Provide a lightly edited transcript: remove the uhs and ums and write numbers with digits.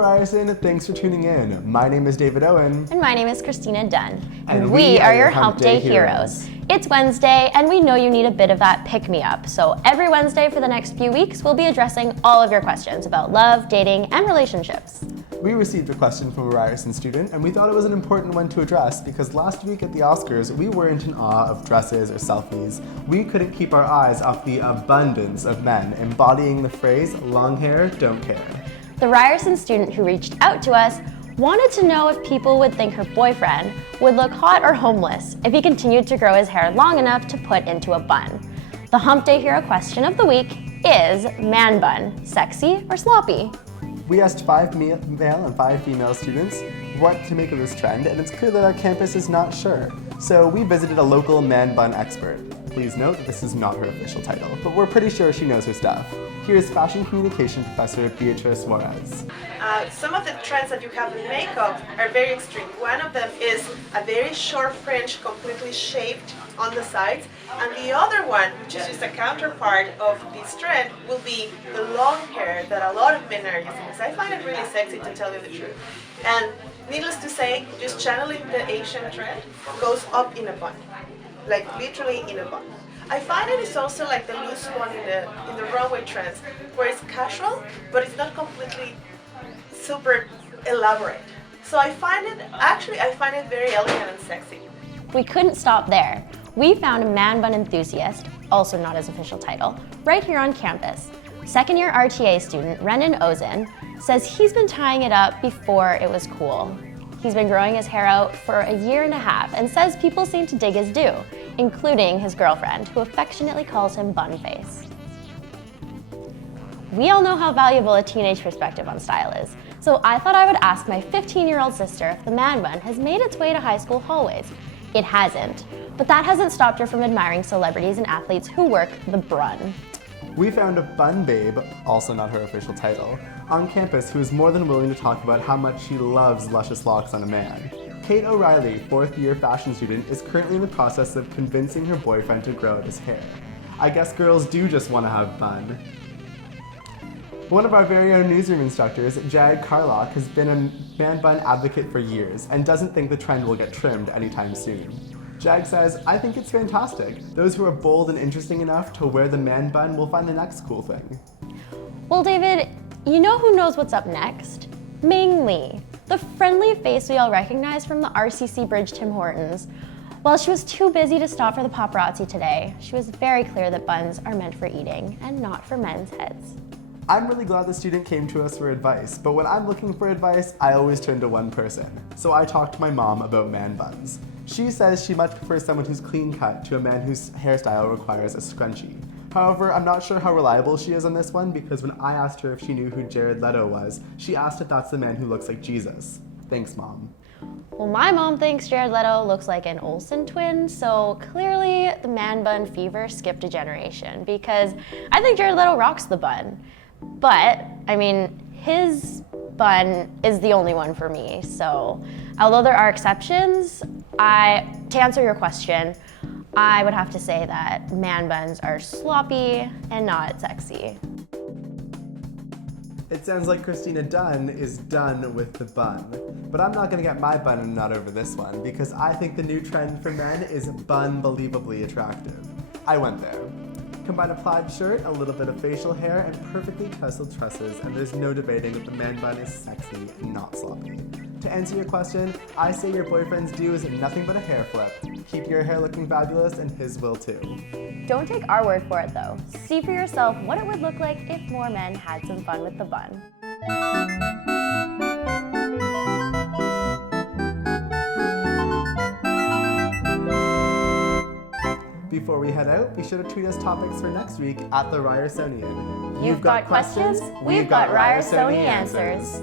Hello Ryerson, thanks for tuning in. My name is David Owen. And my name is Christina Dunn. And we are your Hump Day heroes. It's Wednesday, and we know you need a bit of that pick-me-up. So every Wednesday for the next few weeks, we'll be addressing all of your questions about love, dating, and relationships. We received a question from a Ryerson student, and we thought it was an important one to address because last week at the Oscars, we weren't in awe of dresses or selfies. We couldn't keep our eyes off the abundance of men embodying the phrase, long hair, don't care. The Ryerson student who reached out to us wanted to know if people would think her boyfriend would look hot or homeless if he continued to grow his hair long enough to put into a bun. The Hump Day Hero question of the week is, man bun, sexy or sloppy? We asked 5 male and 5 female students what to make of this trend, and it's clear that our campus is not sure. So we visited a local man bun expert. Please note that this is not her official title, but we're pretty sure she knows her stuff. Here's fashion communication professor Beatrice Juarez. Some of the trends that you have in makeup are very extreme. One of them is a very short fringe, completely shaved on the sides, and the other one, which is just a counterpart of this trend, will be the long hair that a lot of men are using. So I find it really sexy, to tell you the truth. And needless to say, just channeling the Asian trend goes up in a bun, like literally in a bun. I find it is also like the loose one in the runway trends, where it's casual, but it's not completely super elaborate. So I find it very elegant and sexy. We couldn't stop there. We found a man bun enthusiast, also not his official title, right here on campus. Second-year RTA student Renan Ozin says he's been tying it up before it was cool. He's been growing his hair out for a year and a half and says people seem to dig his do, including his girlfriend, who affectionately calls him bun face. We all know how valuable a teenage perspective on style is, so I thought I would ask my 15-year-old sister if the man bun has made its way to high school hallways. It hasn't, but that hasn't stopped her from admiring celebrities and athletes who work the brun. We found a bun babe, also not her official title, on campus who is more than willing to talk about how much she loves luscious locks on a man. Kate O'Reilly, 4th-year fashion student, is currently in the process of convincing her boyfriend to grow out his hair. I guess girls do just want to have fun. One of our very own newsroom instructors, Jag Carlock, has been a man bun advocate for years and doesn't think the trend will get trimmed anytime soon. Jag says, "I think it's fantastic. Those who are bold and interesting enough to wear the man bun will find the next cool thing." Well, David, you know who knows what's up next? Ming Lee, the friendly face we all recognize from the RCC Bridge Tim Hortons. While she was too busy to stop for the paparazzi today, she was very clear that buns are meant for eating and not for men's heads. I'm really glad the student came to us for advice, but when I'm looking for advice, I always turn to one person. So I talked to my mom about man buns. She says she much prefers someone who's clean cut to a man whose hairstyle requires a scrunchie. However, I'm not sure how reliable she is on this one because when I asked her if she knew who Jared Leto was, she asked if that's the man who looks like Jesus. Thanks, Mom. Well, my mom thinks Jared Leto looks like an Olsen twin, so clearly the man bun fever skipped a generation because I think Jared Leto rocks the bun. But, I mean, his bun is the only one for me, so although there are exceptions, to answer your question, I would have to say that man buns are sloppy and not sexy. It sounds like Christina Dunn is done with the bun. But I'm not gonna get my bun and not over this one because I think the new trend for men is bun-believably attractive. I went there. Combine a plaid shirt, a little bit of facial hair, and perfectly tousled tresses, and there's no debating that the man bun is sexy and not sloppy. To answer your question, I say your boyfriend's due is nothing but a hair flip. Keep your hair looking fabulous, and his will too. Don't take our word for it though. See for yourself what it would look like if more men had some fun with the bun. Before we head out, be sure to tweet us topics for next week at the Ryersonian. You've got questions, we've got Ryersonian answers.